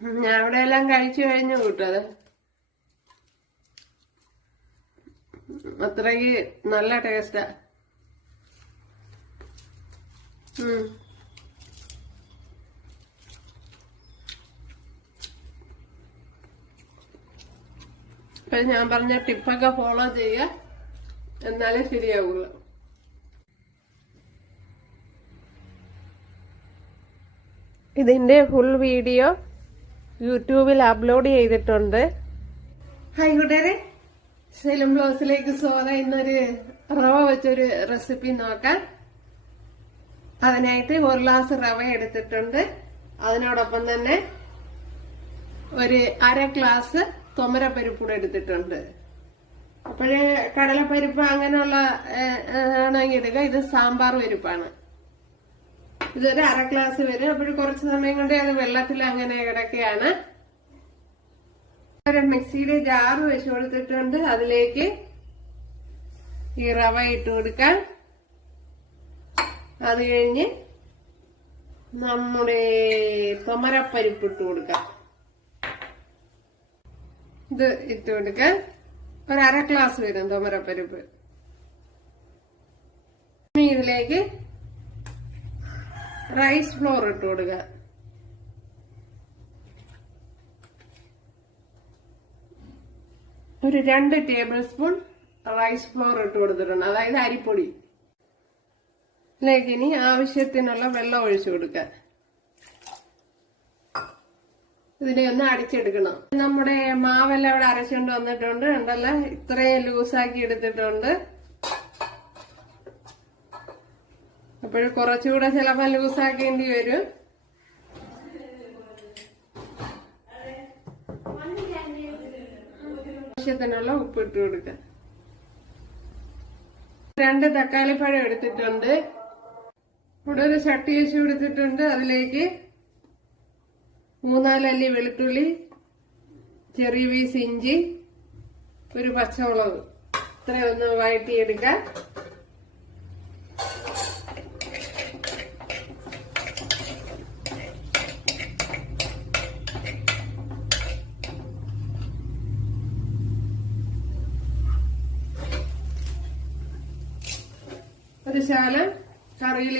ഞാൻ അവിടെ എല്ലാം കഴിച്ചു കഴിഞ്ഞു കൂട്ടത്. അത്രയ്ക്ക് നല്ല ടേസ്റ്റാ. ഇപ്പൊ ഞാൻ പറഞ്ഞ ടിപ്പൊക്കെ ഫോളോ ചെയ്യുക എന്നാലേ ശരിയാവുള്ളൂ. ഇതിന്റെ ഫുൾ വീഡിയോ യൂട്യൂബിൽ അപ്ലോഡ് ചെയ്തിട്ടുണ്ട്. ഹായ് കൂട്ടുകാരെ. സെലും ബ്ലൗസിലേക്ക് സ്വാഗതം. ഇന്നൊരു റവ വെച്ചൊരു റെസിപ്പി നോക്കാം. അതിനായിട്ട് ഒരു ഗ്ലാസ് റവ എടുത്തിട്ടുണ്ട്. അതിനോടൊപ്പം തന്നെ ഒരു അര ഗ്ലാസ് തൊമരപ്പരിപ്പ് കൂടെ എടുത്തിട്ടുണ്ട്. അപ്പോഴേ കടലപ്പരിപ്പ് അങ്ങനെയുള്ള ആണെങ്കിൽ ഇത് സാമ്പാർ പരിപ്പാണ്. ഇതൊരു അര ഗ്ലാസ് വരും. അപ്പോൾ കുറച്ച് സമയം കൊണ്ട് അത് വെള്ളത്തിൽ അങ്ങനെ കിടക്കുകയാണ്. ഒരു മിക്സിയുടെ ജാർ വെച്ച് കൊടുത്തിട്ടുണ്ട്. അതിലേക്ക് ഈ റവ ഇട്ട് കൊടുക്കാം അത് കഴിഞ്ഞ് നമ്മുടെ തൊമരപ്പരിപ്പ് ഇട്ട് കൊടുക്കാം. ഇത് ഇട്ട് കൊടുക്കാം ഒരു അര ഗ്ലാസ് വരും തൊമരപ്പരിപ്പ്. ഇതിലേക്ക് റൈസ് ഫ്ലോർ ഇട്ട് കൊടുക്കുക ഒരു രണ്ട് ടേബിൾ സ്പൂൺ റൈസ് ഫ്ലോർ ഇട്ട് കൊടുത്തിട്ടുണ്ട്. അതായത് അരിപ്പൊടി. ഇതിലേക്ക് ഇനി ആവശ്യത്തിനുള്ള വെള്ളം ഒഴിച്ചു കൊടുക്കുക ഇതിനെ ഒന്ന് അടിച്ചെടുക്കണം. നമ്മുടെ മാവെല്ലാം ഇവിടെ അരച്ചുകൊണ്ട് വന്നിട്ടുണ്ട്. ഉണ്ടല്ലോ ഇത്രയും ലൂസാക്കി എടുത്തിട്ടുണ്ട്. അപ്പോൾ കുറച്ചുകൂടെ ചിലപ്പോൾ ലൂസാക്കേണ്ടി വരും. ആവശ്യത്തിനുള്ള ഉപ്പ് ഇട്ട് കൊടുക്കുക രണ്ട് തക്കാളി പഴം എടുത്തിട്ടുണ്ട്. ഇവിടെ ഒരു ചട്ടി വെച്ച് കൊടുത്തിട്ടുണ്ട്. അതിലേക്ക് മൂന്നാലല്ലി വെളുത്തുള്ളി ചെറിയ പീസ് ഇഞ്ചി ഒരു പച്ചമുളക്. ഇത്രയൊന്ന് വഴറ്റിയെടുക്കാം. ഒരു ശാലം കറിയിൽ